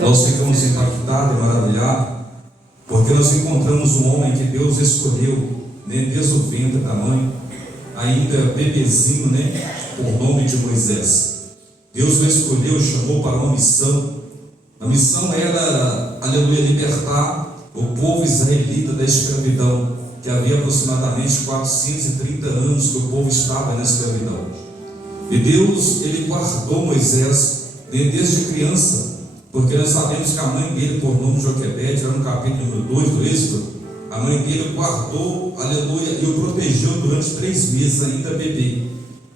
Nós ficamos impactados e maravilhados, porque nós encontramos um homem que Deus escolheu, né, desde o ventre da mãe, ainda bebezinho, né, por nome de Moisés. Deus o escolheu, chamou para uma missão. A missão era, aleluia, libertar o povo israelita da escravidão, que havia aproximadamente 430 anos que o povo estava na escravidão. E Deus, ele guardou Moisés desde criança, porque nós sabemos que a mãe dele, por nome de Joquebede, era no capítulo número 2 do Êxodo, a mãe dele guardou, aleluia, e o protegeu durante 3 meses, ainda bebê.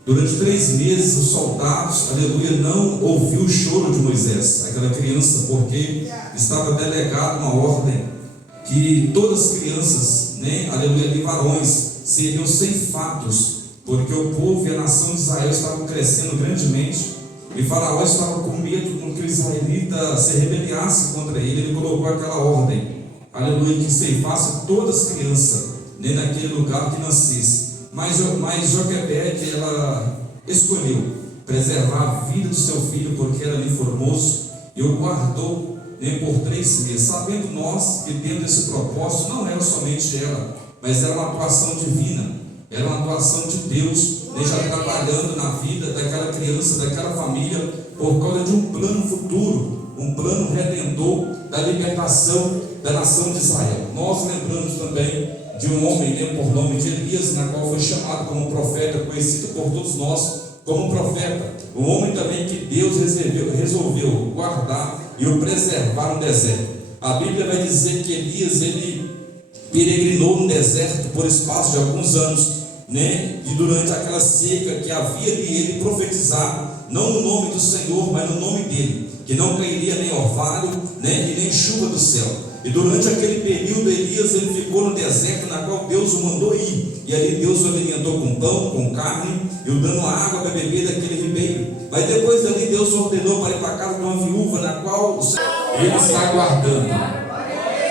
Durante 3 meses, os soldados, aleluia, não ouviu o choro de Moisés, aquela criança, porque estava delegada uma ordem que todas as crianças, né, aleluia, e varões, seriam ceifados, porque o povo e a nação de Israel estavam crescendo grandemente, e Faraó estava com medo com que o israelita se rebeliasse contra ele. Ele colocou aquela ordem, aleluia, que ceifasse todas as crianças, né, naquele lugar que nascesse. Mas Joquebede, ela escolheu preservar a vida do seu filho, porque era ali formoso, e o guardou, né, por 3 meses, sabendo nós que dentro desse propósito não era somente ela, mas era uma atuação divina, era uma atuação de Deus, né, já trabalhando na vida daquela criança, daquela família, por causa de um plano futuro, um plano redentor da libertação da nação de Israel. Nós lembramos também de um homem, né, por nome de Elias, na qual foi chamado como profeta, conhecido por todos nós como profeta. Um homem também que Deus resolveu guardar e o preservar no deserto. A Bíblia vai dizer que Elias, ele peregrinou no deserto por espaço de alguns anos, né? E durante aquela seca que havia de ele profetizar, não no nome do Senhor, mas no nome dele, que não cairia nem orvalho, né, e nem chuva do céu. E durante aquele período, Elias, ele ficou no deserto, na qual Deus o mandou ir, e ali Deus o alimentou com pão, com carne, e o dando água para beber daquele ribeiro. Mas depois dali Deus ordenou para ir para a casa de uma viúva, na qual o Senhor, ele está guardando,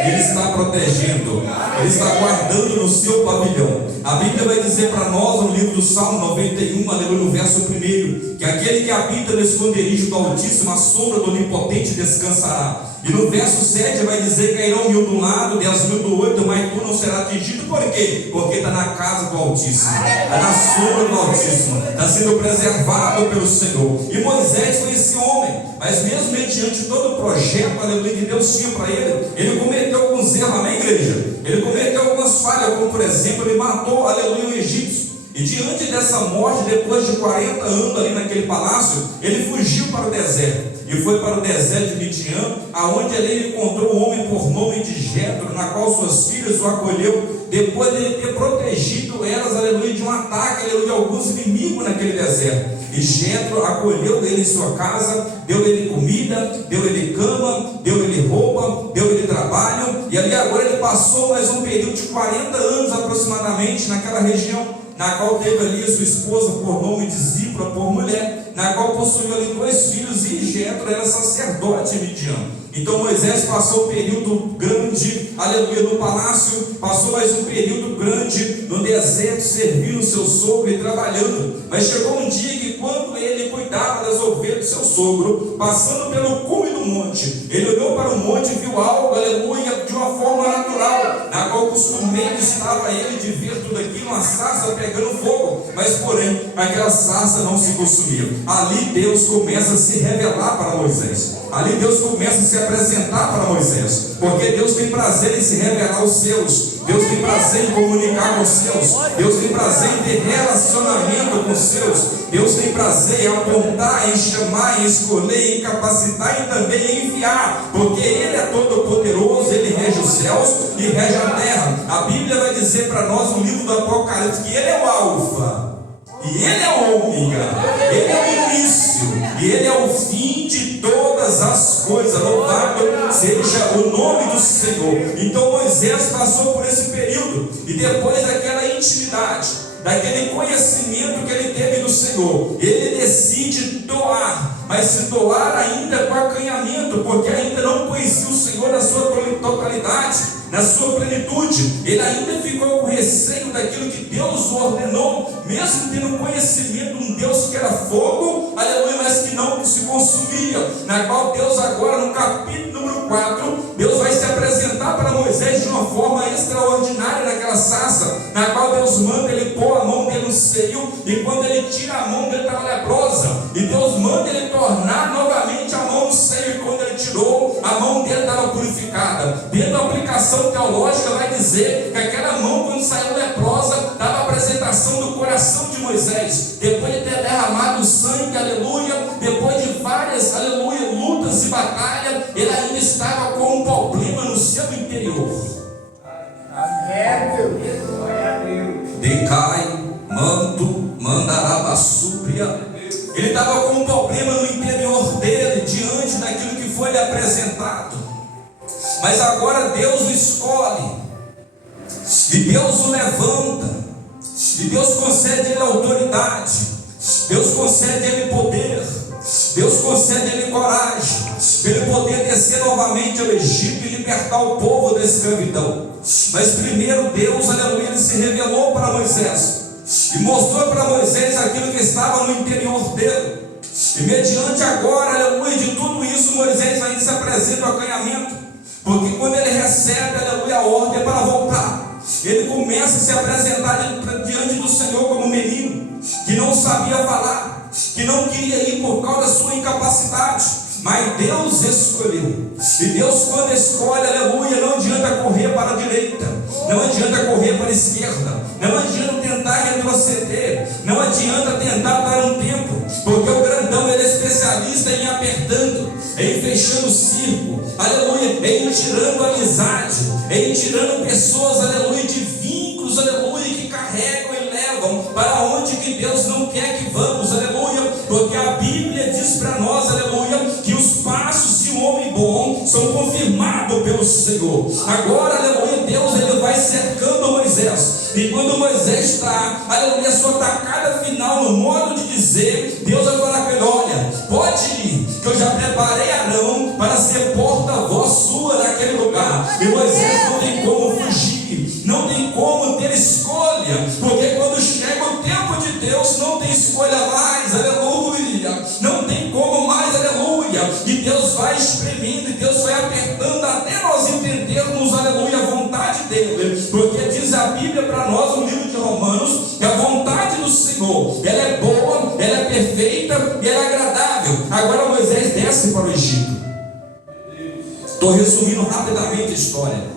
ele está protegendo, ele está guardando no seu pavilhão. A Bíblia vai dizer para nós no livro do Salmo 91, aleluia, no verso 1, que aquele que habita no esconderijo do Altíssimo, a sombra do Onipotente descansará. E no verso 7 vai dizer: cairão 1000 de um lado, 10.000 do outro, mas tu não serás atingido. Por quê? Porque está na casa do Altíssimo, está na sombra do Altíssimo, está sendo preservado pelo Senhor. E Moisés foi esse homem, mas mesmo mediante todo o projeto, aleluia, que Deus tinha para ele, ele cometeu alguns erros, amém, igreja? Ele cometeu algumas falhas, como por exemplo, ele matou, aleluia, um egípcio. E diante dessa morte, depois de 40 anos ali naquele palácio, ele fugiu para o deserto. E foi para o deserto de Midian, aonde ali ele encontrou um homem por nome de Jetro, na qual suas filhas o acolheu, depois de ele ter protegido elas, aleluia, de um ataque, aleluia, de alguns inimigos naquele deserto. E Jetro acolheu ele em sua casa, deu ele comida, deu ele cama, deu ele roupa, deu ele trabalho. E ali agora ele passou mais um período de 40 anos aproximadamente naquela região, na qual teve ali a sua esposa por nome de Zípora, por mulher, na qual possuiu ali 2 filhos, e Jetro era sacerdote em Midian. Então Moisés passou um período grande, aleluia, no palácio, passou mais um período grande no deserto, servindo o seu sogro e trabalhando. Mas chegou um dia que, quando ele cuidava das ovelhas do seu sogro, passando pelo cume do monte, ele olhou para o monte e viu algo, aleluia, de uma forma natural, na qual costumeiro estava ele de ver tudo aquilo, uma sarça pegando fogo, mas porém aquela sarça não se consumia. Ali Deus começa a se revelar para Moisés, ali Deus começa a se apresentar para Moisés, porque Deus tem prazer em se revelar aos seus, Deus tem prazer em comunicar com os seus, Deus tem prazer em ter relacionamento com os seus, Deus tem prazer em apontar, em chamar, em escolher, em capacitar e também em enviar, porque Ele é todo poderoso, Ele rege os céus e rege a terra. A Bíblia vai dizer para nós no livro do Apocalipse que Ele é o Alfa e Ele é o Ômega, Ele é o início e Ele é o fim de todas as coisas. Louvado seja o nome do Senhor. Então Moisés passou por esse período, e depois daquela intimidade, daquele conhecimento que ele teve do Senhor, ele decide doar, mas se doar ainda com acanhamento, porque ainda não conhecia o Senhor na sua totalidade, na sua plenitude. Ele ainda ficou com receio daquilo que Deus ordenou, mesmo tendo conhecimento de um Deus que era fogo, aleluia, mas que não se consumia, na qual Deus agora no capítulo na qual Deus manda ele pôr a mão dele no seio, e quando ele tira a mão dele estava leprosa, e Deus manda ele tornar novamente a mão no seio, e quando ele tirou, a mão dele estava purificada. Dentro da aplicação teológica vai dizer que aquela mão, quando saiu leprosa, dava a apresentação do coração de Moisés, depois de ter derramado sangue, aleluia, depois de várias, aleluia, lutas e batalhas, ele ainda estava com um problema no seu interior. Decai, manto, mandarabasúbria. Ele estava com um problema no interior dele, diante daquilo que foi lhe apresentado. Mas agora Deus o escolhe, e Deus o levanta, e Deus concede a ele autoridade, Deus concede a ele poder, Deus concede a ele coragem, para ele poder descer novamente ao Egito e libertar o povo da escravidão. Mas primeiro Deus, aleluia, ele se revelou para Moisés, e mostrou para Moisés aquilo que estava no interior dele. E mediante agora, aleluia, de tudo isso, Moisés ainda se apresenta ao acanhamento, porque quando ele recebe, aleluia, a ordem para voltar, ele começa a se apresentar diante do Senhor como um menino, que não sabia falar, que não queria ir por causa da sua incapacidade. Mas Deus escolheu, e Deus quando escolhe, aleluia, não adianta correr para a direita, não adianta correr para a esquerda, não adianta tentar retroceder, não adianta tentar dar um tempo, porque o grandão ele é especialista em apertando, em fechando o círculo, aleluia, em tirando amizade, em tirando pessoas, aleluia, de vínculos, aleluia, que carregam e levam para onde que Deus não quer que vamos, aleluia, porque a Bíblia diz para nós, aleluia, que os passos de um homem bom são confirmados pelo Senhor. Agora, aleluia, Deus ele vai cercando Moisés, e quando Moisés está, aleluia, sua tacada final, no modo de dizer, Deus vai falar para ele: olha, pode ir, que eu já preparei Arão para ser porta-voz sua naquele lugar. E Moisés não tem como fugir, não tem como ter escolha, porque quando chega o tempo de Deus, não tem escolha mais, aleluia, não tem como mais, aleluia, e Deus vai espremendo, e Deus vai apertando até nós entendermos, aleluia, a vontade dele, porque diz a Bíblia para nós no livro de Romanos, que a vontade do Senhor, ela é boa, ela é perfeita e ela é agradável. Agora Moisés desce para o Egito. Estou resumindo rapidamente a história.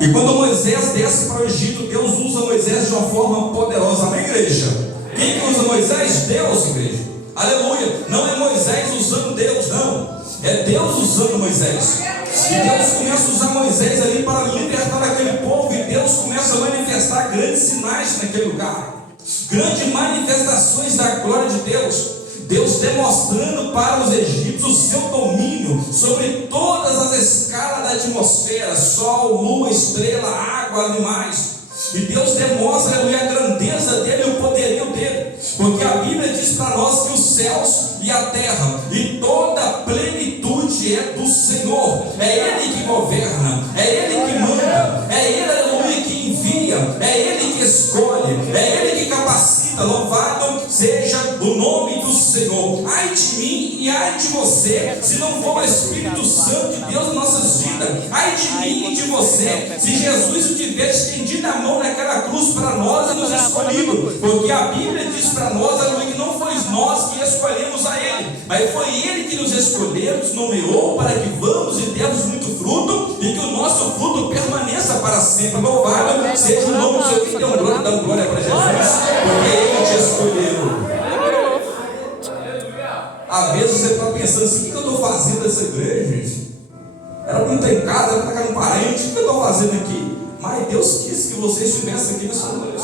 E quando Moisés desce para o Egito, Deus usa Moisés de uma forma poderosa. Amém, igreja? Quem que usa Moisés? Deus, igreja. Aleluia. Não é Moisés usando Deus, não. É Deus usando Moisés. E Deus começa a usar Moisés ali para libertar aquele povo. E Deus começa a manifestar grandes sinais naquele lugar, grandes manifestações da glória de Deus. Deus demonstrando para os egípcios o seu domínio sobre todas as escalas da atmosfera, sol, lua, estrela, água, animais. E Deus demonstra, aleluia, a grandeza dele e o poderio dele, porque a Bíblia diz para nós que os céus e a terra e toda a plenitude é do Senhor. É Ele que governa, é Ele que manda, é Ele, aleluia, que envia, é Ele que escolhe, é Ele que capacita. Louvado seja o nome do Senhor. Ai de mim e ai de você, se não for o Espírito Santo de Deus em nossas vidas. Ai de mim e de você, se Jesus tivesse estendido a mão naquela cruz para nós e nos escolhido, porque a Bíblia diz para nós, aleluia, que não foi nós que escolhemos a Ele, mas foi Ele que nos escolheu, nos nomeou para que vamos e demos muito fruto, e que o nosso fruto permaneça para sempre. Louvado seja o nome do Senhor. Que deu glória, dando glória para Jesus, porque Ele te escolheu. Às vezes você está pensando assim: o que eu estou fazendo nessa igreja, gente? Era para não ter em casa, era para estar com um parente, o que eu estou fazendo aqui? Mas Deus quis que você estivesse aqui nessa noite.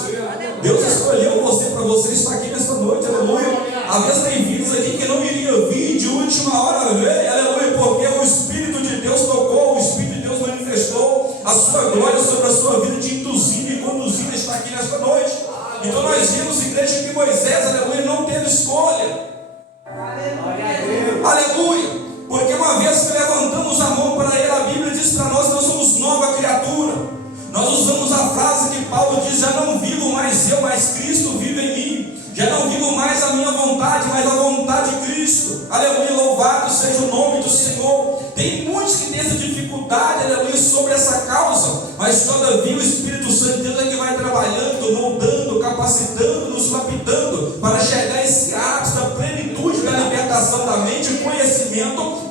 Deus escolheu você para você estar aqui nessa noite, aleluia. Às vezes tem vídeos aqui que não iria vir de última hora, aleluia, porque o Espírito de Deus tocou, o Espírito de Deus manifestou a sua glória sobre a sua vida, te induzindo e conduzindo a estar aqui nesta noite. Então nós vimos, igreja, que Moisés, aleluia, não teve escolha. Aleluia, porque uma vez que levantamos a mão para Ele, a Bíblia diz para nós que nós somos nova criatura. Nós usamos a frase que Paulo diz: já não vivo mais eu, mas Cristo vive em mim. Já não vivo mais a minha vontade, mas a vontade de Cristo. Aleluia, louvado seja o nome do Senhor. Tem muitos que têm essa dificuldade, aleluia, sobre essa causa, mas todavia o Espírito Santo de Deus é que vai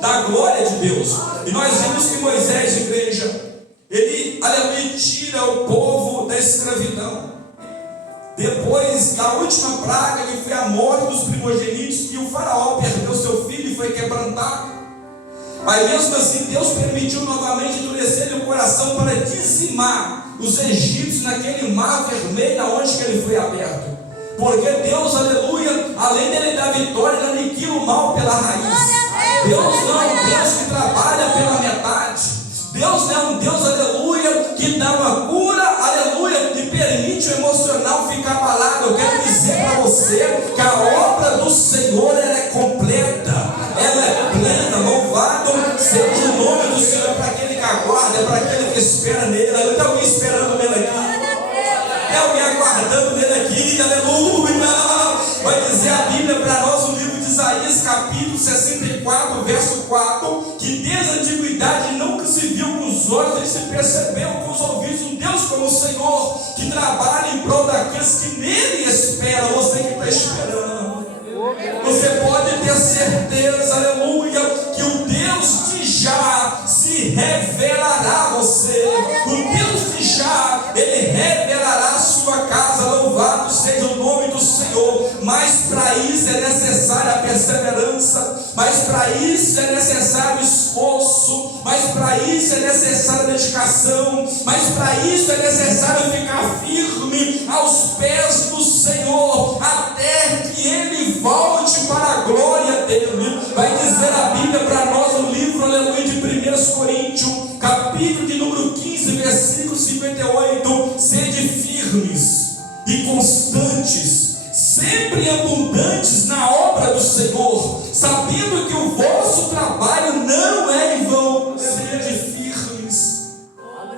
da glória de Deus. E nós vimos que Moisés, igreja, ele, aleluia, tira o povo da escravidão. Depois da última praga, que foi a morte dos primogênitos, e o faraó perdeu seu filho e foi quebrantado. Mas mesmo assim, Deus permitiu novamente endurecer o coração para dizimar os egípcios naquele mar vermelho onde que ele foi aberto. Porque Deus, aleluia, além dele dar vitória, ele aniquila o mal pela raiz. Deus não é um Deus que trabalha pela metade. Deus não é um Deus, aleluia, que dá uma cura, aleluia, e permite o emocional ficar abalado. Eu quero dizer para você que a obra do Senhor, ela é completa, ela é plena. Louvado seja o nome do Senhor, para aquele que aguarda, para aquele que espera nele. Tem alguém esperando nele aqui? Tem alguém aguardando nele aqui? Aleluia! Vai dizer a Bíblia para nós, no livro de Isaías, capítulo 64, verso 4, que desde a antiguidade nunca se viu com os olhos, nem se percebeu com os ouvidos um Deus como o Senhor, que trabalha em prol daqueles que nele esperam. Você que está esperando, você pode ter certeza, aleluia, que o Deus de Já se revelará a você. O Deus de Já, ele revelará a sua casa. Louvado seja o nome do Senhor. Mas para isso é necessária a perseverança, mas para isso é necessário esforço, mas para isso é necessária dedicação, mas para isso é necessário ficar firme aos pés do Senhor, até que ele volte para a glória dele. Vai dizer a Bíblia para nós no livro, aleluia, de 1 Coríntios, capítulo de número 15, versículo 58, sede firmes e constantes, sempre abundantes na obra do Senhor, sabendo que o vosso trabalho não é em vão. Sede firmes,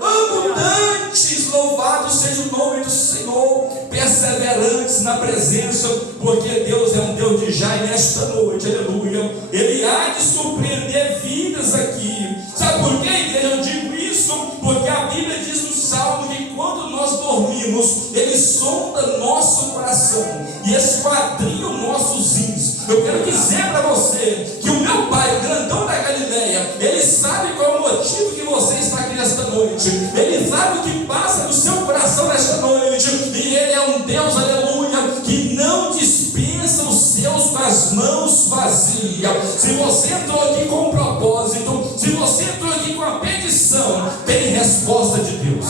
abundantes, louvado seja o nome do Senhor, perseverantes na presença, porque Deus é um Deus de Já, e nesta noite, aleluia, ele há de surpreender vidas aqui. Sabe por que, igreja, eu digo isso? Porque a Bíblia diz no Salmo que quando nós dormimos, ele sonda nosso coração e esquadrinha os nossos rins. Eu quero dizer para você que o meu Pai, o grandão da Galileia, ele sabe qual é o motivo que você está aqui nesta noite. Ele sabe o que passa no seu coração nesta noite. E ele é um Deus, aleluia, que não dispensa os seus com as mãos vazias. Se você entrou aqui com um propósito, se você entrou aqui com a petição, tem resposta de Deus,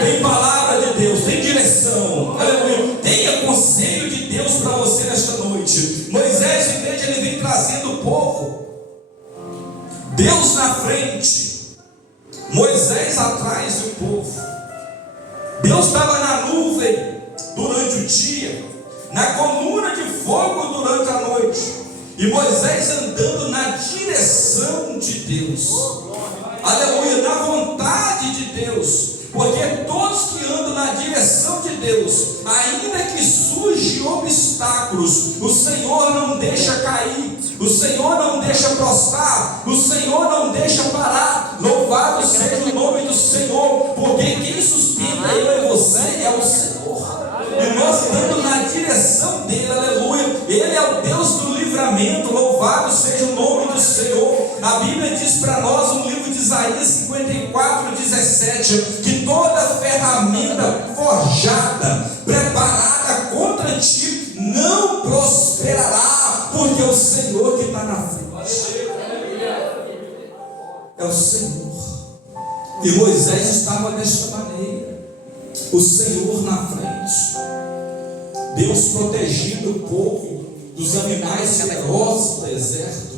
tem palavra de Deus, tem direção, aleluia, tem conselho de Deus para você nesta noite. Moisés, igreja, ele vem trazendo o povo, Deus na frente, Moisés atrás do povo. Deus estava na nuvem durante o dia, na coluna de fogo durante a noite, e Moisés andando na direção de Deus, aleluia, na vontade de Deus. Porque todos que andam na direção de Deus, ainda que surjam obstáculos, o Senhor não deixa cair, o Senhor não deixa prostrar, o Senhor não deixa parar. Louvado seja o nome do Senhor, porque quem sustenta eu e você é o Senhor. E nós estamos na direção dele, aleluia. Ele é o Deus do livramento, louvado seja o nome do Senhor. A Bíblia diz para nós no livro de Isaías 54, 17, que toda ferramenta forjada, preparada contra ti, não prosperará, porque é o Senhor que está na frente. É o Senhor. E Moisés estava desta maneira, o Senhor na frente, Deus protegendo o povo dos animais ferozes do deserto,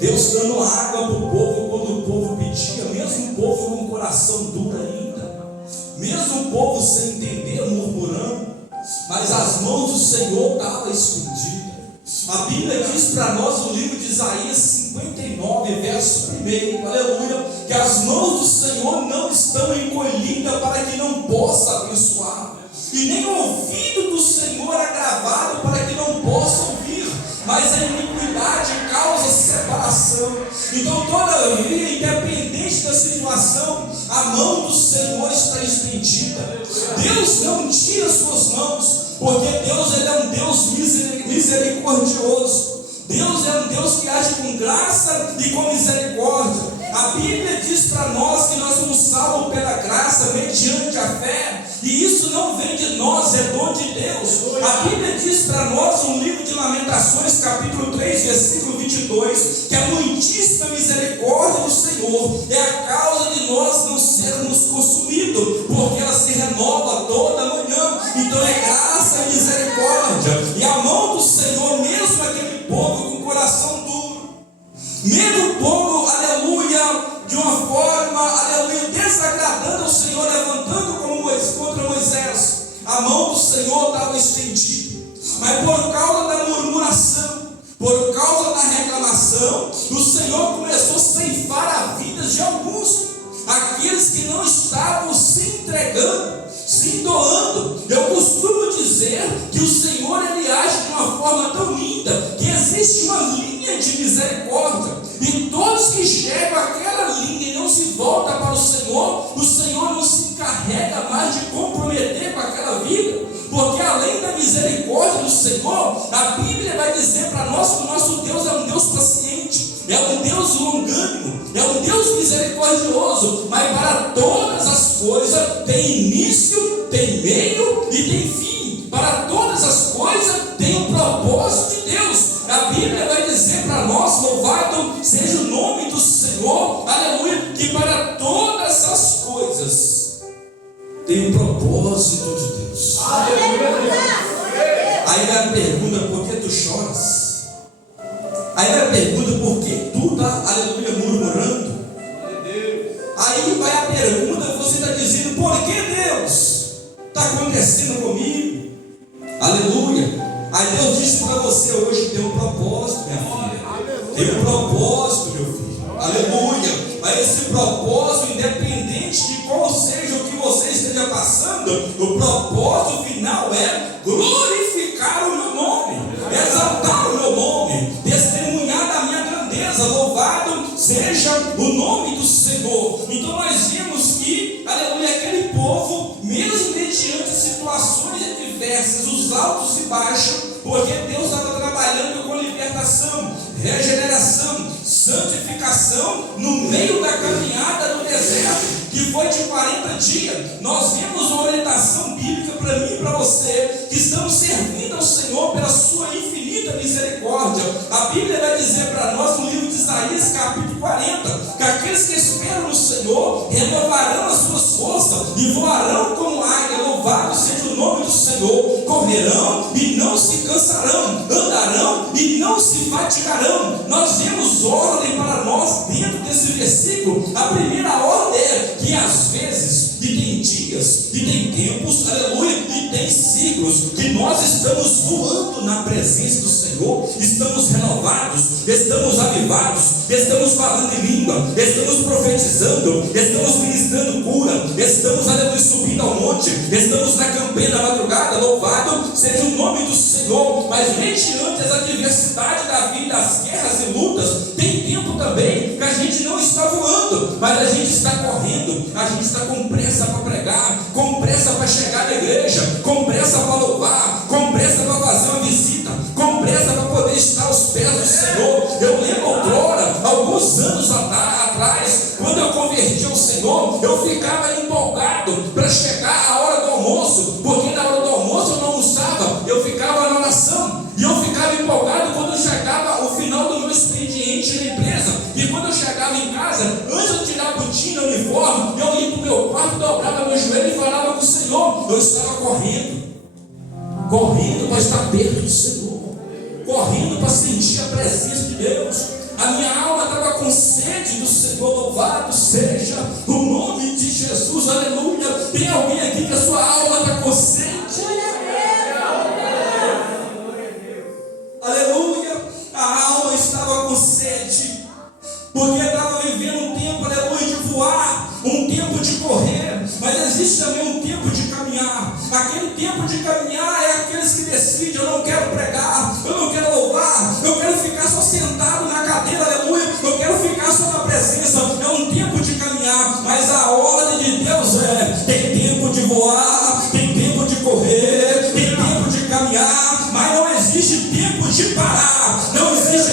Deus dando água para o povo quando o povo pedia, mesmo o povo com o coração duro ainda, mesmo o povo sem entender, murmurando, mas as mãos do Senhor estavam escondidas. A Bíblia diz para nós no livro de Isaías 59, verso 1, aleluia, que as mãos do Senhor não estão encolhidas para que não possa abençoar, e nem o ouvido do Senhor agravado para que não possa ouvir, mas a iniquidade causa separação. Então, todavia, independente da situação, a mão do Senhor está estendida. Deus não tira suas mãos, porque Deus, ele é um Deus misericordioso. Deus é um Deus que age com graça e com misericórdia. A Bíblia diz para nós que nós somos salvos pela graça, mediante a fé, e isso não vem de nós, é dom de Deus. A Bíblia diz para nós, no livro de Lamentações, capítulo 3, versículo 22, que a muitíssima misericórdia do Senhor é a causa de nós não sermos consumidos, porque ela se renova toda manhã. Então é graça e misericórdia, e a mão do Senhor, mesmo aquele povo com coração duro, mesmo o povo, aleluia, de uma forma, aleluia, desagradando ao Senhor, levantando contra Moisés, a mão do Senhor estava estendida, mas por causa da murmuração, por causa da reclamação, o Senhor começou a ceifar a vida de alguns, aqueles que não estavam se entregando, se doando. Eu costumo dizer que o Senhor, ele age de uma forma tão linda, que existe uma linha de misericórdia, e todos que chegam àquela linha e não se voltam para o Senhor não se encarrega mais de comprometer com aquela vida, porque além da misericórdia do Senhor, a Bíblia vai dizer para nós que o nosso Deus é um Deus paciente, é um Deus longânimo, é um Deus misericordioso, mas para todas as coisas tem início, tem meio e tem fim. Para todas as coisas tem um propósito de Deus. A Bíblia vai dizer para nós, louvado seja o nome do Senhor, aleluia, que para todas as coisas tem um propósito de Deus. Aí vai a pergunta, por que tu choras? Aí vai a pergunta, por que tu está, aleluia, murmurando? Aí vai a pergunta, você está dizendo, por que Deus está acontecendo comigo? Aleluia. Aí Deus disse para você hoje, tem um propósito, minha filha. Tem um propósito, meu filho. Aleluia. Mas esse propósito, independente de qual seja o que você esteja passando, o propósito final é glorificar o meu nome, exaltar o meu nome, testemunhar da minha grandeza. Louvado seja o nome do Senhor. Então nós vimos que, aleluia, aquele povo, mesmo mediante situações adversas, os altos e baixos, porque Deus estava trabalhando com libertação, regeneração, santificação no meio da caminhada do deserto, que foi de 40 dias. Nós vemos uma orientação bíblica para mim e para você, que estamos servindo ao Senhor pela sua infinita misericórdia. A Bíblia vai dizer para nós no livro de Isaías, capítulo 40, que aqueles que esperam no Senhor renovarão as suas forças e voarão como águia. Louvado seja o nome do Senhor. Correrão e não se cansarão, andarão e não se fatigarão. Nós vemos ordem para nós dentro desse versículo. A primeira ordem é que às vezes, e tem dias, e tem tempos, aleluia, e tem ciclos, que nós estamos voando na presença do Senhor, estamos renovados, estamos avivados, estamos falando em língua, estamos profetizando, estamos ministrando cura, estamos, aleluia, subindo ao monte, estamos na campanha da madrugada. Louvado seja o nome do Senhor. Mas mediante as adversidades da vida, as guerras e lutas, tem tempo também que a gente não está voando, mas a gente está correndo, a gente está com pressa para pregar, com pressa para chegar na igreja, com pressa para louvar, com pressa para fazer uma visita, com pressa para poder estar aos pés do Senhor. Eu lembro outrora, alguns anos atrás, quando eu converti ao Senhor, eu ficava empolgado para chegar a hora do almoço, porque na hora do almoço eu não almoçava, eu ficava na oração, e eu ficava empolgado quando chegava o final do meu expediente na empresa. E quando eu chegava em casa, antes de eu tirar a botina, o uniforme, eu ia para o meu quarto, dobrava meu joelho e falava com o Senhor. Eu estava correndo para estar perto do Senhor, correndo para sentir a presença de Deus. A minha alma estava com sede do Senhor. Louvado seja o nome de Jesus, aleluia. Tem alguém aqui que a sua alma está com sede? Aleluia. A alma estava com sede, porque estava vivendo um tempo, aleluia, de voar, um tempo de correr, mas existe também um tempo de caminhar. Aquele tempo de caminhar é aqueles que decidem: eu não quero pregar, eu não quero louvar, eu quero ficar só sentado na cadeira, aleluia, eu quero ficar só na presença. É um tempo de caminhar, mas a ordem de Deus é: tem tempo de voar, tem tempo de correr, tem tempo de caminhar, mas não existe tempo de parar, não existe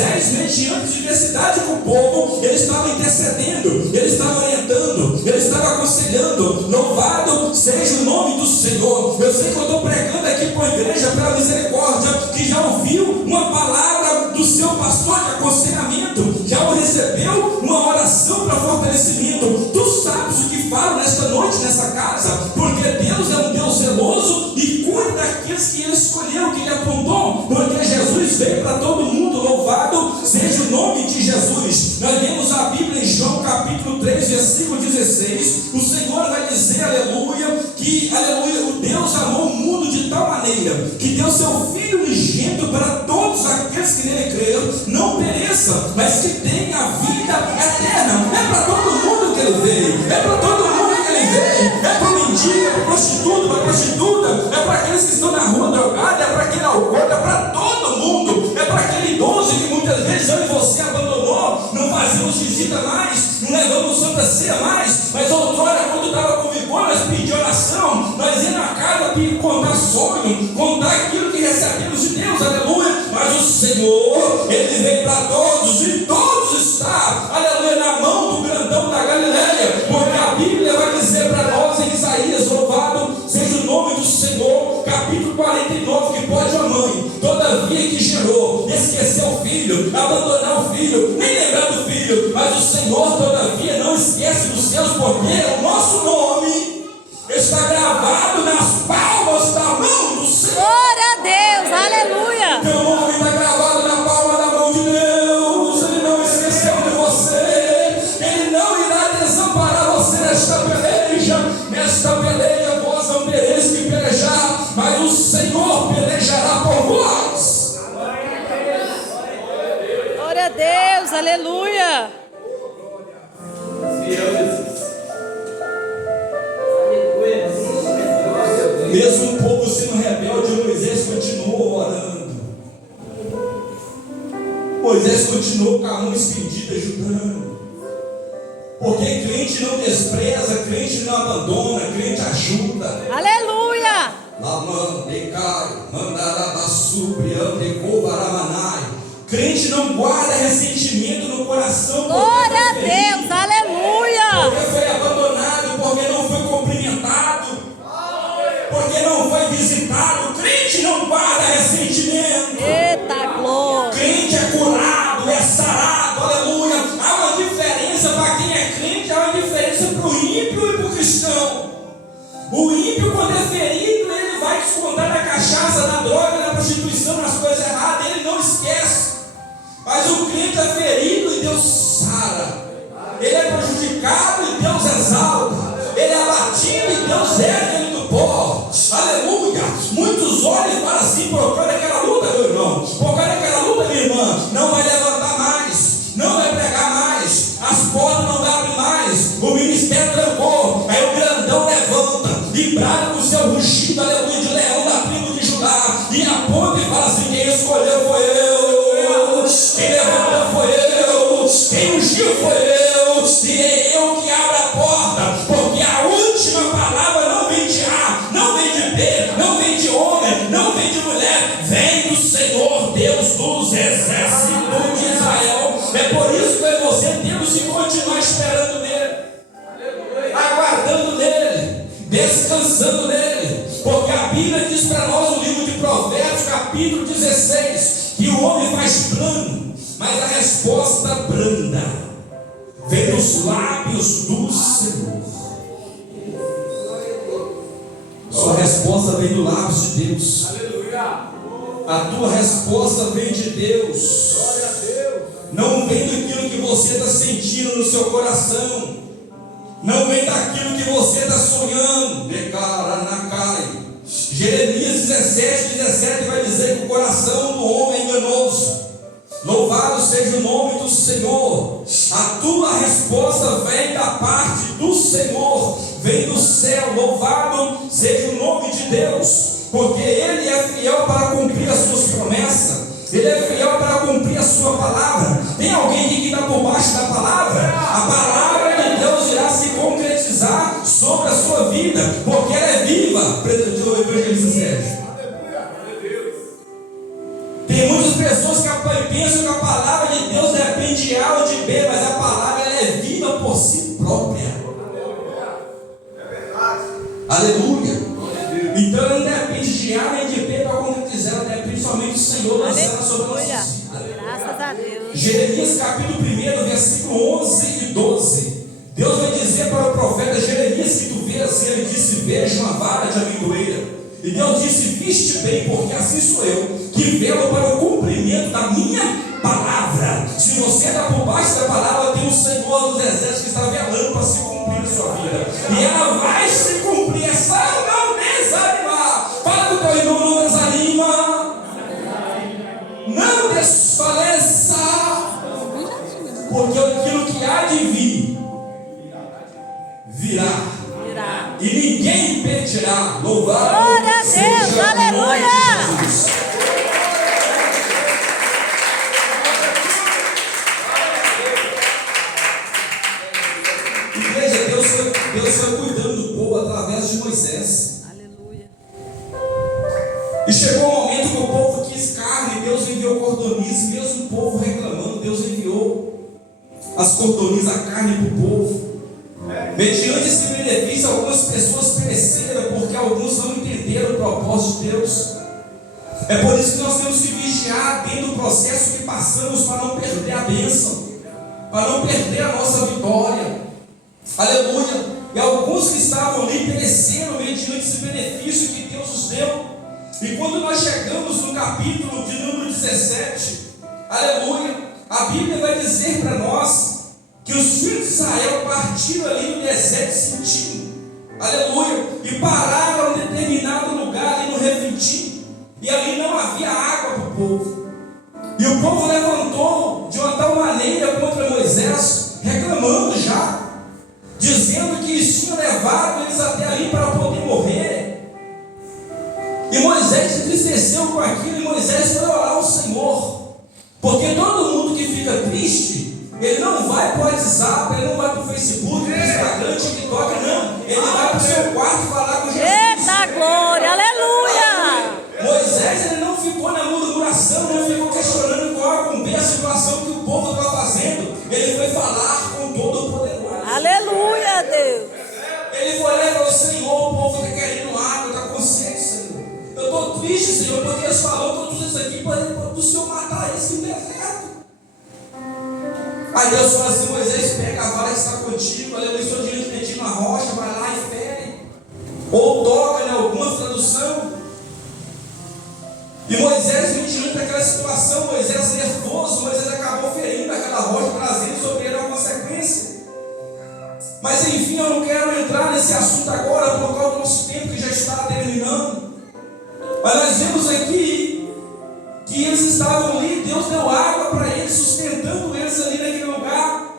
Moisés, mediante diversidade com o povo, ele estava intercedendo, ele estava orientando, ele estava aconselhando. Louvado seja o nome do Senhor. Eu sei que eu estou pregando aqui para a igreja pela misericórdia, que já ouviu uma palavra do seu pastor de aconselhamento, já o recebeu uma oração para fortalecimento. Tu sabes o que falo nesta noite, nessa casa, porque Deus é um Deus zeloso e cuida daqueles que ele escolheu, que ele apontou, porque Jesus veio para todo mundo. Louvado seja o nome de Jesus. Nós lemos a Bíblia em João capítulo 3, versículo 16. O Senhor vai dizer, aleluia, que, aleluia, o Deus amou o mundo de tal maneira que deu seu Filho unigênito para todos aqueles que nele creram, não pereçam, mas que tenham a vida eterna. É para todo mundo que ele veio, é para todo mundo que ele veio, é para o mendigo, é para o prostituto, para a prostituta, é para aqueles que estão na rua drogada, é para aquele alcoólatra, é para todo mundo, é para aquele idoso que muitas vezes eu e você abandonou, não fazemos visita mais, não levamos Santa Ceia mais, mas outrora, quando estava com vigor, nós pedimos oração, nós íamos na casa contar sonho, contar aquilo que recebemos de Deus, aleluia. Mas o Senhor, ele veio para todos, e todos está, aleluia, na mão do grandão da Galileia, porque a Bíblia vai dizer para nós em Isaías, louvado seja o nome do Senhor, capítulo 49, que pode a mãe, todavia que gerou, esquecer o filho, abandonar o filho, nem lembrar do filho, mas o Senhor todavia não esquece dos seus, porque o nosso nome está gravado nas palmas da mão do Senhor. Glória a Deus, aleluia. Teu nome está gravado na palma da mão de Deus. Ele não esqueceu de você, ele não irá desamparar você nesta peleja. Nesta peleja vós não tereis que pelejar, mas o Senhor pelejará por vós. Glória a Deus, aleluia. Mesmo o povo sendo rebelde, Moisés continuou orando. Moisés continuou com a mão estendida, ajudando. Porque crente não despreza, crente não abandona, crente ajuda. Aleluia. Crente não guarda ressentimento no coração. Glória a Deus, aleluia. Porque foi abandonado, porque não foi cumprimentado, porque não foi visitado. Crente não guarda ressentimento. Eita glória. Crente é curado, é sarado, aleluia. Há uma diferença para quem é crente, há uma diferença para o ímpio e para o cristão. O ímpio, quando é ferido, ele vai descontar na cachaça, na droga, na prostituição, nas coisas erradas, ele não esquece. Mas o crente é ferido e Deus sara. Ele é prejudicado e Deus exalta. Ele é abatido e Deus ergue ele do pó. Aleluia. Muitos olham para si, procura aquela luta, meu irmão. Procura aquela luta, minha irmã. Não vai levantar mais, não vai pregar mais, as portas não abrem mais, o ministério trancou. Aí o grandão levanta e brada com o seu rugido, aleluia, de leão da tribo de Judá, e aponta e fala assim: quem escolheu foi eu, quem levantou foi eu, quem ungiu foi eu, e é eu que abro a porta, porque a última palavra não vem de A, não vem de B, não vem de homem, não vem de mulher, vem do Senhor Deus dos exércitos de Israel. É por isso que você temos que continuar esperando nele, aguardando nele, descansando nele, porque a Bíblia diz para nós no livro de Provérbios, capítulo 16, que o homem faz plano, mas a resposta branda vem dos lábios do Senhor. Sua resposta vem do lábios de Deus. A tua resposta vem de Deus. Não vem daquilo que você está sentindo no seu coração. Não vem daquilo que você está sonhando. Jeremias 17 vai dizer que o coração do homem é enganoso. Louvado seja o nome do Senhor. A tua resposta vem da parte do Senhor, vem do céu. Louvado seja o nome de Deus, porque Ele é fiel para cumprir as suas promessas. Ele é fiel para cumprir a sua palavra. Tem alguém aqui que está por baixo da palavra? A palavra de Deus irá se concretizar sobre a sua vida, porque ela é viva. Evangelista Sérgio. Tem muitas pessoas que pensam que a palavra Jeremias capítulo 1, versículo 11 e 12. Deus vai dizer para o profeta Jeremias que tu vês, ele disse: vejo uma vara de amendoeira. E Deus disse: viste bem, porque assim sou eu, que velo para o cumprimento da minha palavra. Se você está por baixo da palavra, tem o Senhor dos exércitos que está velando para se cumprir na sua vida. E ela vai se cumprir. É só não desanimar. Fala com o teu irmão: não desanima. Não desfaleça. Porque aquilo que há de vir, virá. E ninguém impedirá. Louvado Glória a Deus, seja o nome aleluia. de Jesus. Igreja, Deus foi cuidando do povo através de Moisés. Aleluia. E chegou o momento que o povo quis carne, Deus enviou cordoniz, mesmo o povo reclamando, Deus enviou as cordoniz, a carne para o povo. Mediante esse benefício, algumas pessoas pereceram, porque alguns não entenderam o propósito de Deus. É por isso que nós temos que vigiar dentro do processo que passamos, para não perder a bênção, para não perder a nossa vitória. Aleluia. E alguns que estavam ali pereceram mediante esse benefício que Deus nos deu. E quando nós chegamos no capítulo de número 17, aleluia, a Bíblia vai dizer para nós que os filhos de Israel partiram ali no deserto sentindo, aleluia, e pararam em determinado lugar ali no Refidim, e ali não havia água para o povo. E o povo levantou de uma tal maneira contra Moisés, reclamando já, dizendo que eles tinham levado eles até ali para poder morrer. E Moisés se entristeceu com aquilo, e Moisés foi orar ao Senhor, porque todo mundo que fica triste, ele não vai para o WhatsApp, ele não vai para o Facebook, para o Instagram, TikTok, não. Ele vai para o seu quarto falar com Jesus. Eita glória, aleluia. Moisés, ele não ficou na murmuração, não ficou questionando qual a situação que o povo estava fazendo. Ele foi falar com todo o poderoso. Aleluia, Deus. Ele foi lá e falou: Senhor, o povo está querendo água, está com sede, Senhor. Eu estou triste, Senhor, porque eles falaram tudo isso aqui para o Senhor matar esse deserto. Aí Deus fala assim: Moisés, pega a vara que está contigo, aleluia, estou diante de ti na rocha, vai lá e fere. Ou toca em alguma tradução. E Moisés, diante daquela situação, Moisés nervoso, Moisés acabou ferindo aquela rocha, trazendo sobre ele uma consequência. Mas enfim, eu não quero entrar nesse assunto agora, por causa do nosso tempo que já está terminando. Mas nós vemos aqui que eles estavam ali, Deus deu água para eles, sustentando eles ali naquele lugar.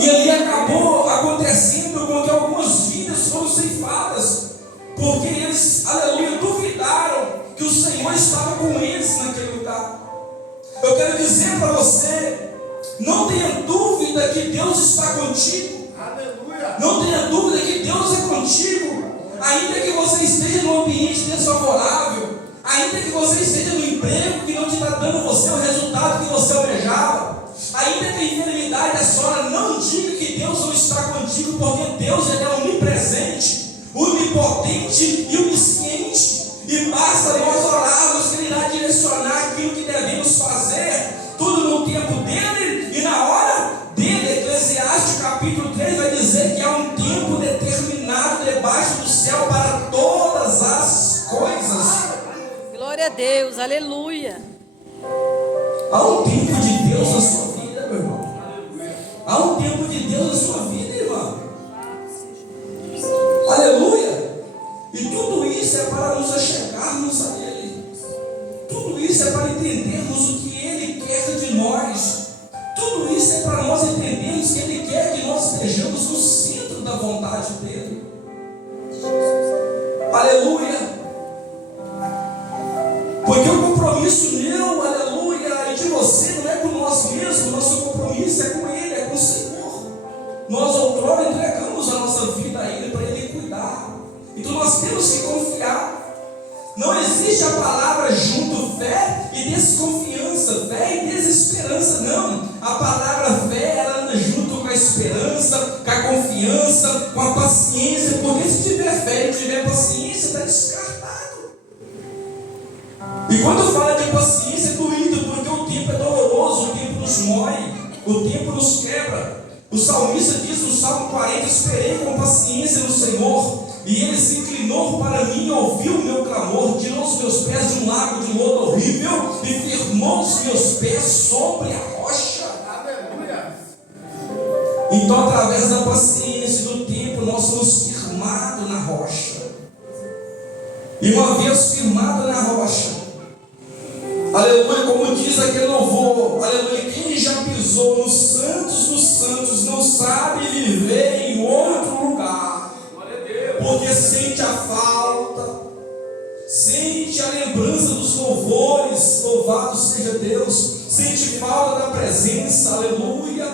E ali acabou acontecendo com que algumas vidas foram ceifadas, porque eles, aleluia, duvidaram que o Senhor estava com eles naquele lugar. Eu quero dizer para você: não tenha dúvida que Deus está contigo. Aleluia. Não tenha dúvida que Deus é contigo, ainda que você esteja num ambiente desfavorável, ainda que você esteja no emprego que não te está dando você o resultado que você almejava, ainda que a enfermidade assora, não diga que Deus não está contigo, porque Deus, ele é onipresente, onipotente e onisciente, e basta nós orarmos que Ele irá direcionar aquilo que devemos fazer, tudo no tempo dele e na hora dele. Eclesiastes capítulo 3 vai dizer que há um tempo determinado debaixo do céu para todas as coisas. Glória a Deus, aleluia. Há um tempo de Deus na sua vida, meu irmão. Há um tempo de Deus na sua vida, irmão. Aleluia. E tudo isso é para nos achegarmos a Ele. Tudo isso é para entendermos o que Ele quer de nós. Tudo isso é para nós entendermos que Ele quer que nós estejamos no centro da vontade dEle. Aleluia. Porque o compromisso meu, aleluia, e de você não é com nós mesmos. Nosso compromisso é com Ele, é com o Senhor. Nós outrora entregamos a nossa vida a Ele, para Ele cuidar. Então nós temos que confiar. Não existe a palavra junto fé e desconfiança, fé e desesperança, não. A palavra fé, ela anda junto com a esperança, com a confiança, com a paciência, porque se tiver fé e tiver paciência, está descartado. E quando fala de paciência, é doído, porque o tempo é doloroso, o tempo quebra. O salmista diz no Salmo 40: esperei com paciência no Senhor, e Ele se inclinou para mim e ouviu o meu clamor, tirou os meus pés de um lago de lodo horrível e firmou os meus pés sobre a rocha. Aleluia. Então, através da paciência e do tempo, nós somos firmados na rocha. E uma vez firmado na rocha, aleluia, como diz aquele louvor, aleluia, quem já pisou nos santos dos santos não sabe viver em outro lugar, porque sente a falta, sente a lembrança dos louvores, louvado seja Deus, sente falta da presença, aleluia,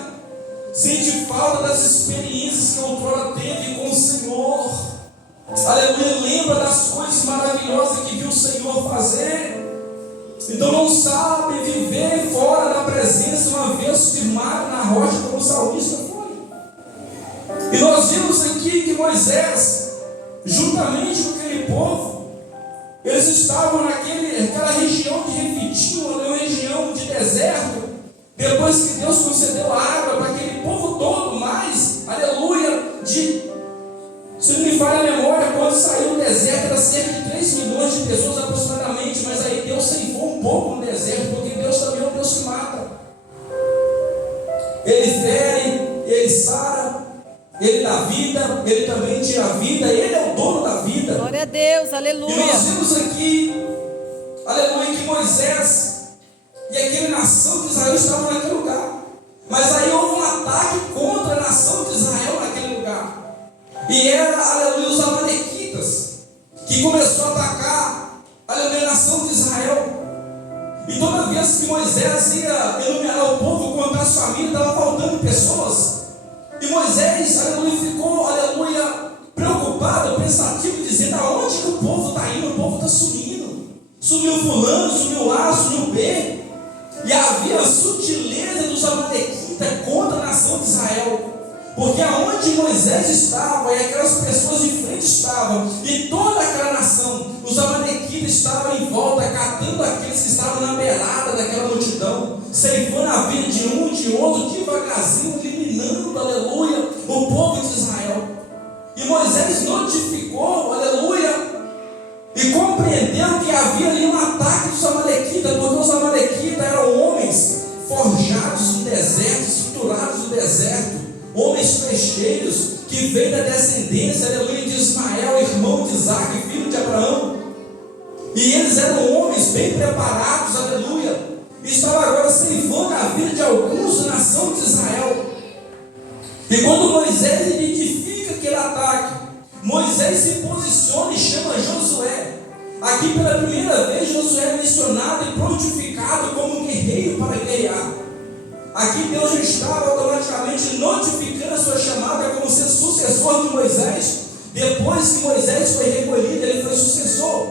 sente falta das experiências que outrora teve com o Senhor, aleluia, lembra das coisas maravilhosas que viu o Senhor fazer. Então não sabe viver fora da presença, uma vez firmado na rocha, como o salmista foi. E nós vimos aqui que Moisés, juntamente com aquele povo, eles estavam naquela região de Refidim, uma região de deserto, depois que Deus concedeu água para aquele povo todo, mas, aleluia, se não me falha a memória, quando saiu do deserto era cerca de 3 milhões de pessoas aproximadamente, mas aí Deus ceifou um pouco no deserto, porque Deus também é um Deus que mata. Ele fere, Ele sara, Ele dá vida, Ele também tira a vida, Ele é o dono da vida. Glória a Deus, E aleluia. nós vimos aqui, aleluia, que Moisés e aquela nação de Israel estavam naquele lugar, mas aí houve um ataque contra a nação de Israel naquele lugar. E era, aleluia, os amalequitas, que começou a atacar, aleluia, a nação de Israel. E toda vez que Moisés ia enumerar o povo, contar a sua família, estava faltando pessoas. E Moisés, aleluia, ficou, aleluia, preocupado, pensativo, dizendo: aonde que o povo está indo? O povo está sumindo. Sumiu fulano, sumiu A, sumiu B. E havia a sutileza dos amalequitas contra a nação de Israel. Porque aonde Moisés estava, e aquelas pessoas de frente estavam, e toda aquela nação, os amalequitas estavam em volta, catando aqueles que estavam na beirada daquela multidão, ceifando a vida de um, de outro, devagarzinho, eliminando, aleluia, o povo de Israel. E Moisés notificou, aleluia, e compreendeu que havia ali um ataque dos amalequitas, porque os amalequitas eram homens forjados no deserto, estruturados no deserto, homens festeiros, que veio da descendência, aleluia, de Ismael, irmão de Isaac, filho de Abraão. E eles eram homens bem preparados, aleluia, e estavam agora ceifando a vida de alguns da nação de Israel. E quando Moisés identifica aquele ataque, Moisés se posiciona e chama Josué. Aqui pela primeira vez Josué é mencionado e prontificado como um guerreiro para guerrear. Aqui Deus já estava automaticamente notificando a sua chamada como sendo sucessor de Moisés. Depois que Moisés foi recolhido, ele foi sucessor.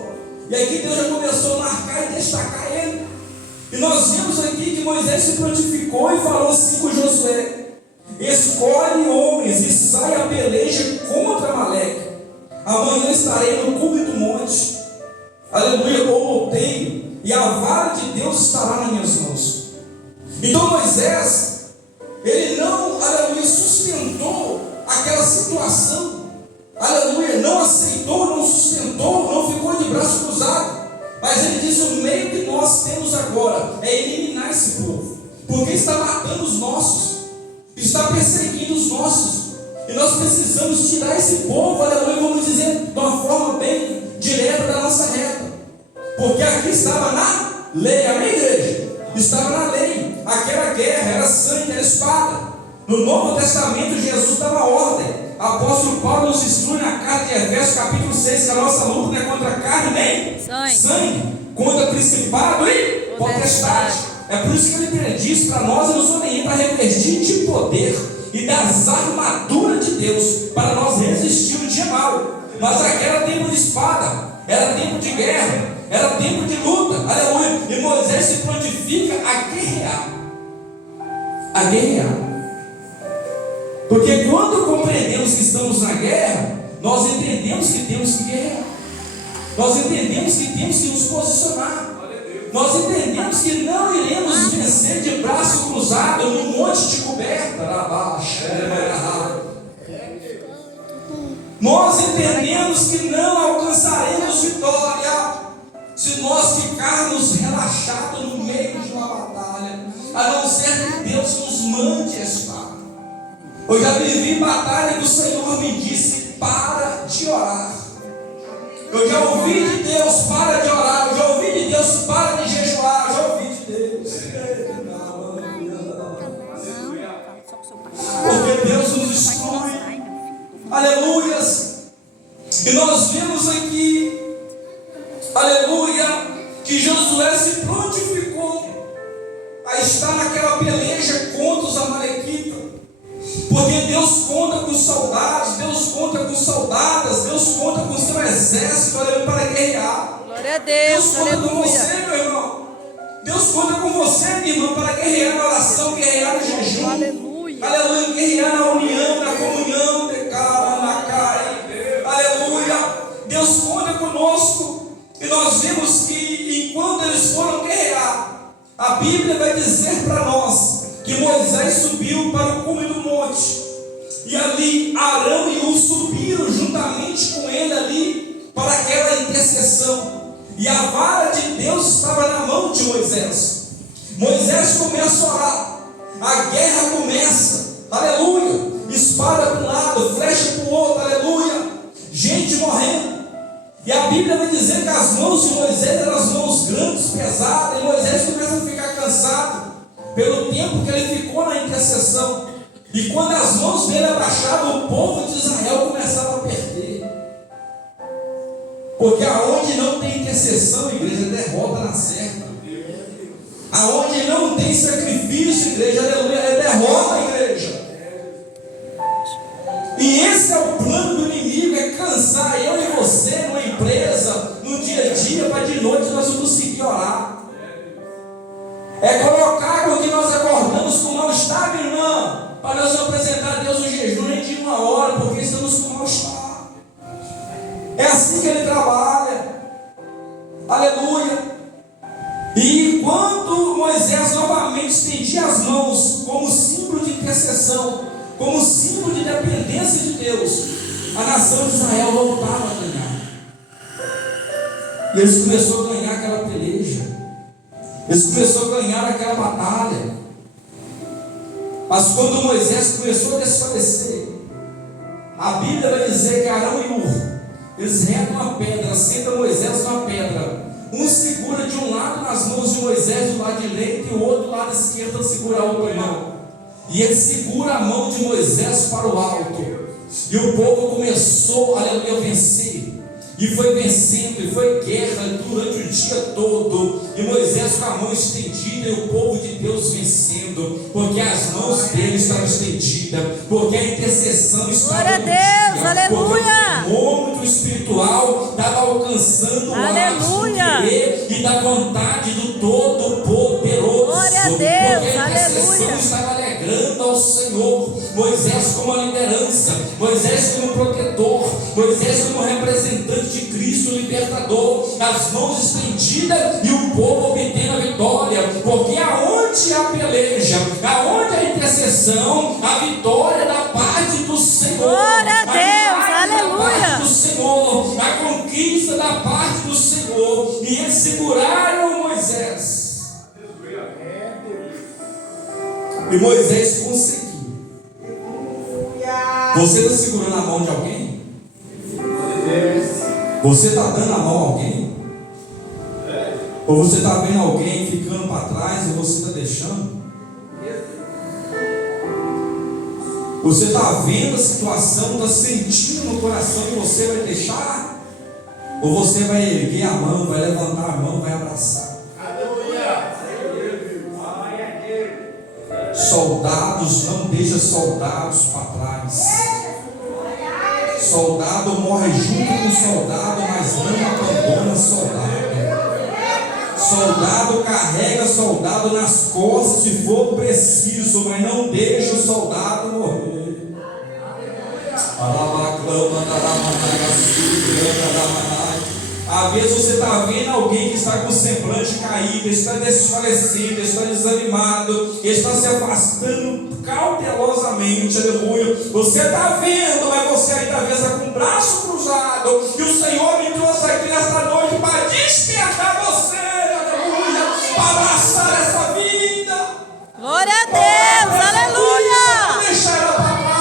E aqui Deus já começou a marcar e destacar ele. E nós vimos aqui que Moisés se prontificou e falou assim com Josué: escolhe homens e sai a peleja contra Amaleque. Amanhã estarei no cume do monte, aleluia, ou monteiro, e a vara de Deus estará nas minhas mãos. Então Moisés, ele não, aleluia, sustentou aquela situação, aleluia, não aceitou, não sustentou, não ficou de braço cruzado, mas ele disse: o meio que nós temos agora é eliminar esse povo, porque está matando os nossos, está perseguindo os nossos, e nós precisamos tirar esse povo, aleluia, vamos dizer de uma forma bem direta da nossa reta, porque aqui estava na lei, amém, igreja? Estava na lei, aquela guerra, era sangue, era espada. No Novo Testamento, Jesus dava ordem. Apóstolo Paulo nos instrui na carta de Efésios, capítulo 6, que a nossa luta não é contra a carne nem sangue, contra principado e potestade. É por isso que ele diz para nós: eu não sou nenhum para revestir de poder e das armaduras de Deus, para nós resistir o dia mau. Mas aqui era tempo de espada, era tempo de guerra, era tempo de luta, aleluia. E Moisés se prontifica a guerrear. A guerrear. Porque quando compreendemos que estamos na guerra, nós entendemos que temos que guerrear. Nós entendemos que temos que nos posicionar. nós entendemos que não iremos vencer de braço cruzado num monte de coberta. Nós entendemos que não alcançaremos vitória se nós ficarmos relaxados no meio de uma batalha, a não ser que Deus nos mande estar. Eu já vivi batalha que o Senhor me disse: para de orar. Eu já ouvi de Deus: para de orar. Eu já ouvi de Deus: para de jejuar. Eu já ouvi de Deus. Porque Deus nos instrui. Aleluias. E nós vemos aqui, aleluia, que Josué se prontificou a estar naquela peleja contra os amalequitas. Porque Deus conta com soldados, Deus conta com soldadas, Deus conta com seu exército, aleluia, para guerrear. Glória a Deus, Deus conta com aleluia. você, meu irmão. Deus conta com você, minha irmã, para guerrear na oração, guerrear no jejum. Aleluia. Aleluia, guerrear na união, na comunhão, de cara, na cara. Aleluia. Deus conta conosco. E nós vemos que enquanto eles foram guerrear, a Bíblia vai dizer para nós que Moisés subiu para o cume do monte, e ali Arão e Ur subiram juntamente com ele ali para aquela intercessão, e a vara de Deus estava na mão de Moisés. Moisés começa a orar, a guerra começa, aleluia, espada para um lado, flecha para o outro, aleluia, gente morrendo. E a Bíblia vai dizer que as mãos de Moisés eram as mãos grandes, pesadas, e Moisés começa a ficar cansado pelo tempo que ele ficou na intercessão. E quando as mãos dele abaixavam, o povo de Israel começava a perder. Porque aonde não tem intercessão, igreja, derrota na certa. Aonde não tem sacrifício, igreja, aleluia, é derrota, igreja. E esse é o plano do inimigo, é cansar eu e você numa empresa, no dia a dia, para de noite nós não conseguir orar. É colocar com que nós acordamos com mal-estar, minha irmã, para nós não apresentar a Deus o jejum nem de 1 hora, porque estamos com mal-estar. É assim que ele trabalha. Aleluia. E quando Moisés novamente estendia as mãos como símbolo de intercessão, como símbolo de dependência de Deus, a nação de Israel voltava a ganhar. E eles começaram a ganhar aquela peleja. Eles começaram a ganhar aquela batalha. Mas quando Moisés começou a desfalecer, a Bíblia vai dizer que Arão e Ur, eles retam uma pedra, sentam Moisés numa pedra. Um segura de um lado nas mãos de Moisés, do lado direito, e o outro lado esquerdo segura a outra mão. E ele segura a mão de Moisés para o alto. E o povo começou, aleluia, a vencer. E foi vencendo, e foi guerra durante o dia todo. E Moisés com a mão estendida, e o povo de Deus vencendo. Porque as mãos dele estavam estendidas. Porque a intercessão estava glória a Deus, aleluia. Porque o termômetro espiritual estava alcançando o ápice do querer e da vontade do Todo-Poderoso. Glória a Deus, porque a intercessão aleluia. estava alegrando ao Senhor. Moisés como a liderança, Moisés como protetor, Moisés como representante de Cristo libertador, as mãos estendidas e o povo obtendo a vitória. Porque aonde a peleja, aonde a intercessão, a vitória da parte do Senhor. Glória a Deus, aleluia. Da parte do Senhor, a conquista da parte do Senhor. E eles seguraram Moisés. E Moisés conseguiu. Você está segurando a mão de alguém? Você está dando a mão a alguém? Ou você está vendo alguém ficando para trás e você está deixando? Você está vendo a situação, está sentindo no coração que você vai deixar? Ou você vai erguer a mão, vai levantar a mão, vai abraçar? Soldados, não deixa soldados para trás. Soldado morre junto com soldado, mas não abandona soldado. Soldado carrega soldado nas costas se for preciso, mas não deixa o soldado morrer. Às vezes você está vendo alguém que está com o semblante caído, está desfalecido, está desanimado, está se afastando cautelosamente, aleluia. Você está vendo, mas você ainda às vezes está com o braço cruzado, e o Senhor me trouxe aqui nesta noite para despertar você, aleluia, para abraçar essa vida. Glória a Deus, aleluia. Não deixar ela para trás.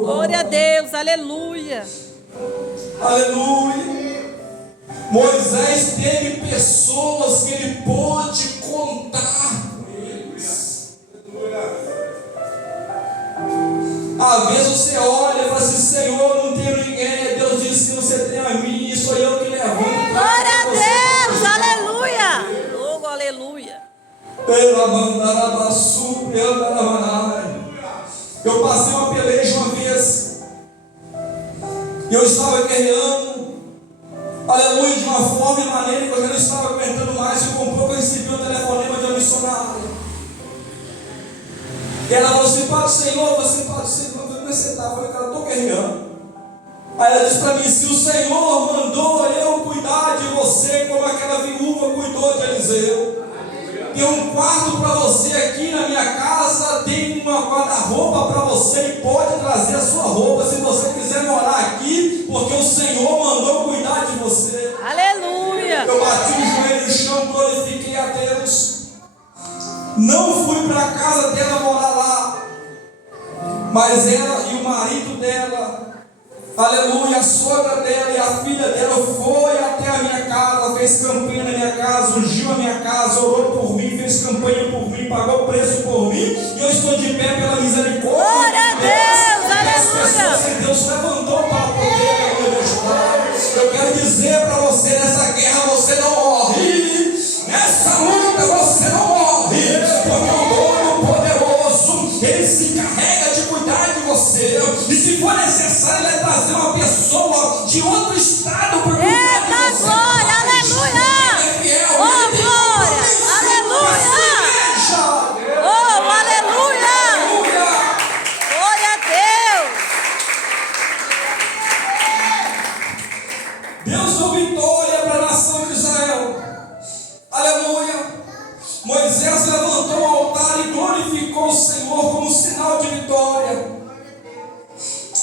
Glória a Deus, aleluia. Aleluia. Moisés teve pessoas que ele pôde contar com eles. Às vezes você olha e fala assim: Senhor, não tenho ninguém. Deus disse: você tem a mim, sou eu que levanto. Glória a Deus, aleluia. Oh, aleluia. Eu passei uma peleja uma vez. E eu estava guerreando, aleluia, de uma forma e maneira que eu já não estava aguentando mais. E com pouco eu recebi um telefonema de uma missionária. E ela falou assim: Pai do Senhor, como é que você está? Eu falei: cara, eu estou guerreando. Aí ela disse para mim: se o Senhor mandou eu cuidar de você como aquela viúva cuidou de Eliseu, tem um quarto para você aqui na minha casa, tem uma guarda-roupa para você e pode trazer a sua roupa se você quiser morar aqui, porque o Senhor mandou cuidar de você. Aleluia. Eu bati o joelho no chão, glorifiquei a Deus. Não fui para a casa dela morar lá, mas ela e o marido dela, aleluia, a sogra dela e a filha dela foi até a minha casa, fez campanha na minha casa, ungiu a minha casa, orou por mim, fez campanha por mim, pagou preço por mim, e eu estou de pé pela misericórdia. Glória a Deus, As pessoas que Deus levantou para poder me ajudar. Eu quero dizer para você: nessa guerra você não morre, nessa luta você não morre, porque o Todo-Poderoso, Ele se encarrega de cuidar de você, e se for necessário, Ele vai trazer uma pessoa de outro estado para cuidar de você. Glória, aleluia. Oh, glória, aleluia. Oh, aleluia. Glória a Deus. Deus deu vitória para a nação de Israel. Aleluia. Moisés levantou o altar e glorificou o Senhor como sinal de vitória.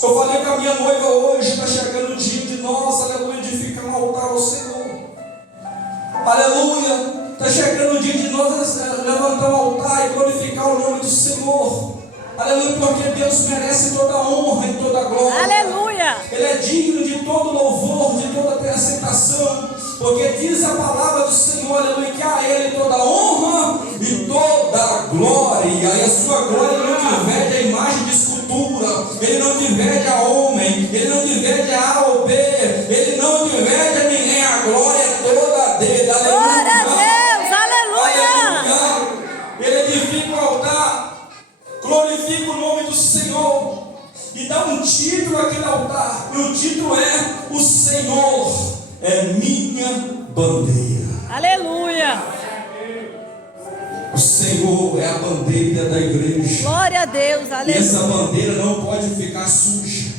Eu falei com a minha noiva hoje, está chegando o dia de nós, aleluia, edificar um altar ao Senhor. Aleluia. Está chegando o dia de nós levantar o altar e glorificar o nome do Senhor. Aleluia, porque Deus merece toda a honra e toda a glória. Aleluia. Ele é digno de todo louvor, de toda aceitação, porque diz a palavra do Senhor, aleluia, que a Ele toda a honra e toda a glória. E a sua glória não divide a imagem de escultura, Ele não divide a homem, Ele não divide a A ou B, Ele não divide a ninguém, a glória é toda dele. Aleluia. Glória a Deus, aleluia. Aleluia. Ele edifica o altar, glorifica o nome do Senhor e dá um título àquele altar, e o título é: o Senhor é minha bandeira. Aleluia. O Senhor é a bandeira da igreja. Glória a Deus, E aleluia. essa bandeira não pode ficar suja,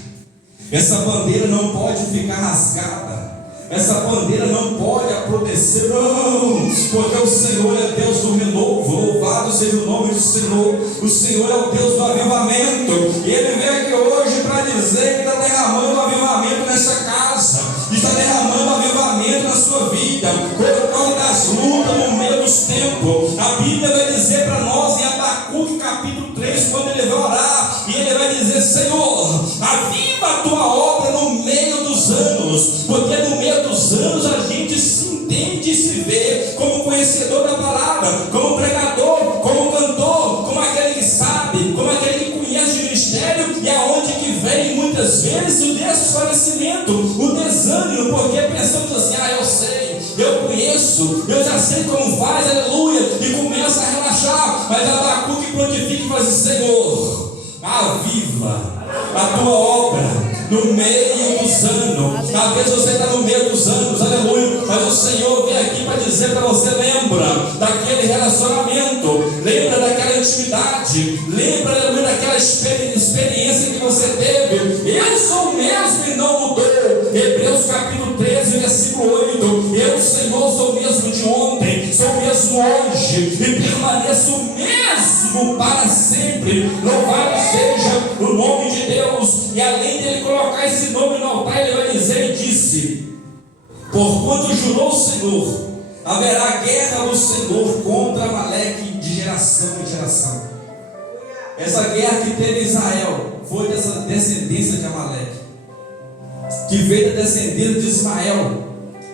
essa bandeira não pode ficar rasgada, essa bandeira não pode apodrecer, não, porque o Senhor é Deus do renovo. Louvado seja o nome do Senhor. O Senhor é o Deus do avivamento, e Ele veio aqui hoje para dizer que está derramando avivamento nessa casa, está derramando avivamento na sua vida, colocando das lutas no meio dos tempos. A Bíblia vai dizer para nós em Abacuque capítulo 3, quando ele vai orar, e ele vai dizer: Senhor, aviva a tua obra no meio dos anos, porque no meio dos anos a gente se entende e se vê como conhecedor da palavra, como pregador, como cantor, como aquele que sabe, como aquele que conhece o ministério, e aonde que vem muitas vezes o desfalecimento, o desânimo, porque pensamos assim: eu sei, eu conheço, eu já sei como faz, aleluia, e começa a relaxar. Mas Abacuque prontifica e fala assim: Senhor, aviva a tua obra no meio dos anos. Às vezes você está no meio dos anos, aleluia, mas o Senhor vem aqui para dizer para você: lembra daquele relacionamento, lembra daquela intimidade, lembra, aleluia, daquela experiência que você teve. Eu permaneça o mesmo para sempre. Louvado seja o nome de Deus. E além de ele colocar esse nome no altar, ele vai dizer, ele disse: porquanto jurou o Senhor, haverá guerra do Senhor contra Amaleque de geração em geração. Essa guerra que teve Israel foi dessa descendência de Amaleque, que veio da descendência de Ismael,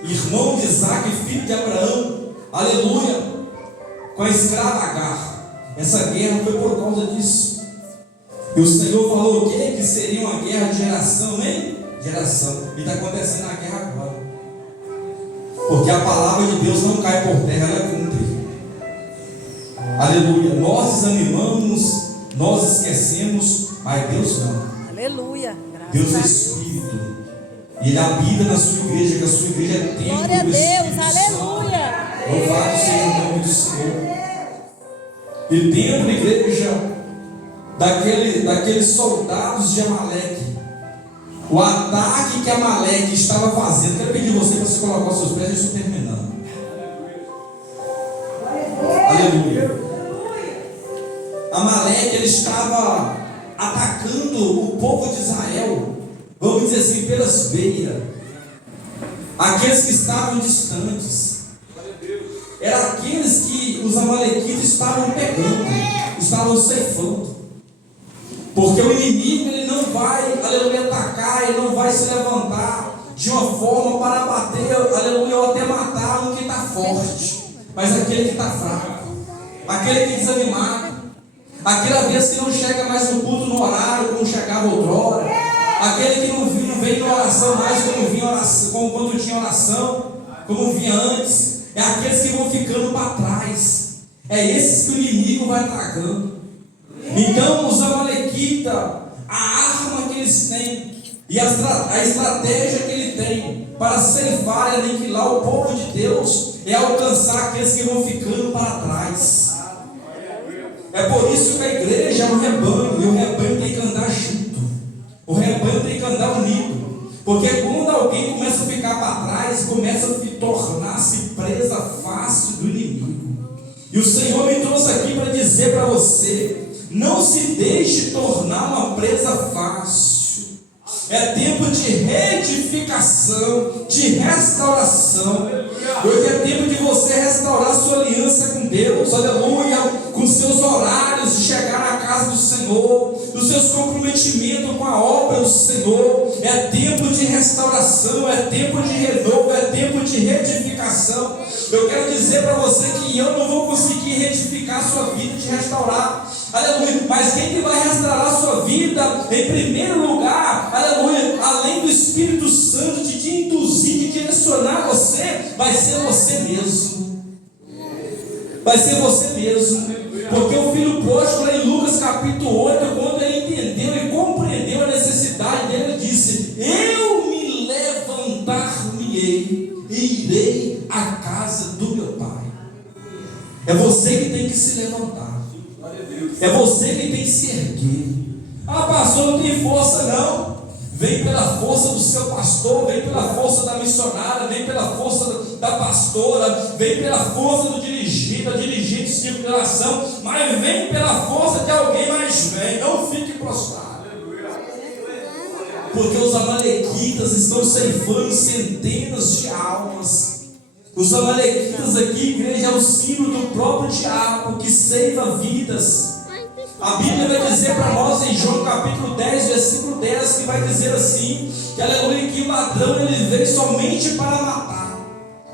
irmão de Isaac, filho de Abraão, aleluia, com a escrava Agar. Essa guerra foi por causa disso. E o Senhor falou o quê? Que seria uma guerra de geração em geração. E está acontecendo a guerra agora, porque a palavra de Deus não cai por terra, ela cumpre. Aleluia. Nós desanimamos, nós esquecemos, mas Deus não. Aleluia. Deus é Espírito, e Ele habita na sua igreja, que a sua igreja é templo Glória a do Espírito Deus. Santo. Aleluia. Louvado seja o nome do Senhor. E templo, igreja, daqueles soldados de Amaleque, o ataque que Amaleque estava fazendo. Quero pedir você para você colocar os seus pés, eu estou terminando. Aleluia. Amaleque, ele estava atacando o povo de Israel, vamos dizer assim, pelas veias. Aqueles que estavam distantes, eram aqueles que os amalequitas estavam pegando, estavam ceifando. Porque o inimigo, ele não vai, aleluia, atacar, ele não vai se levantar de uma forma para bater, aleluia, ou até matar um que está forte, mas aquele que está fraco, aquele que é desanimado, aquela vez que não chega mais no culto no horário como chegava outrora, aquele que não vem na oração mais como vinha oração, como quando tinha oração, como vinha antes. É aqueles que vão ficando para trás. É esses que o inimigo vai atacando. Então os amalequitas, a arma que eles têm e a estratégia que ele tem para ceifar e aniquilar o povo de Deus é alcançar aqueles que vão ficando para trás. É por isso que a igreja é um rebanho, e o rebanho tem que andar junto, o rebanho tem que andar unido. Porque quando alguém começa a ficar para trás, começa a tornar-se presa fácil do inimigo. E o Senhor me trouxe aqui para dizer para você: não se deixe tornar uma presa fácil. É tempo de reedificação, de restauração. Hoje é tempo de você restaurar sua aliança com Deus, aleluia, com seus horários de chegar na casa do Senhor, dos seus comprometimentos com a obra do Senhor. É tempo de restauração, é tempo de renovo, é tempo de reedificação. Eu quero dizer para você que eu não vou conseguir reedificar a sua vida, te restaurar, aleluia, mas quem que vai restaurar a sua vida, em primeiro lugar, aleluia, além do Espírito Santo de te induzir, de direcionar você, vai ser você mesmo. Vai ser você mesmo. Porque o filho pródigo, lá em Lucas capítulo 8, quando ele entendeu e compreendeu a necessidade dele, ele disse: eu me levantar-me-ei e irei à casa do meu pai. É você que tem que se levantar. É você que tem que se erguer. Ah, pastor, não tem força não. Vem pela força do seu pastor, vem pela força da missionária, vem pela força da pastora, vem pela força do dirigente, da dirigente de circulação, mas vem pela força de alguém mais velho. Não fique prostrado. Porque os amalequitas estão ceifando centenas de almas. Os amalequitas aqui, igreja, é o símbolo do próprio diabo que ceifa vidas. A Bíblia vai dizer para nós em João capítulo 10, versículo 10, que vai dizer assim, que aleluia, que o ladrão ele veio somente para matar,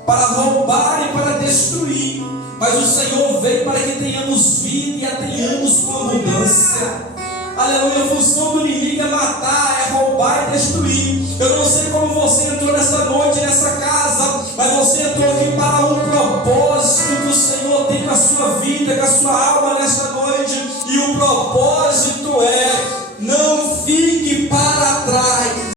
para roubar e para destruir, mas o Senhor veio para que tenhamos vida e a tenhamos com abundância. Aleluia, a função do inimigo é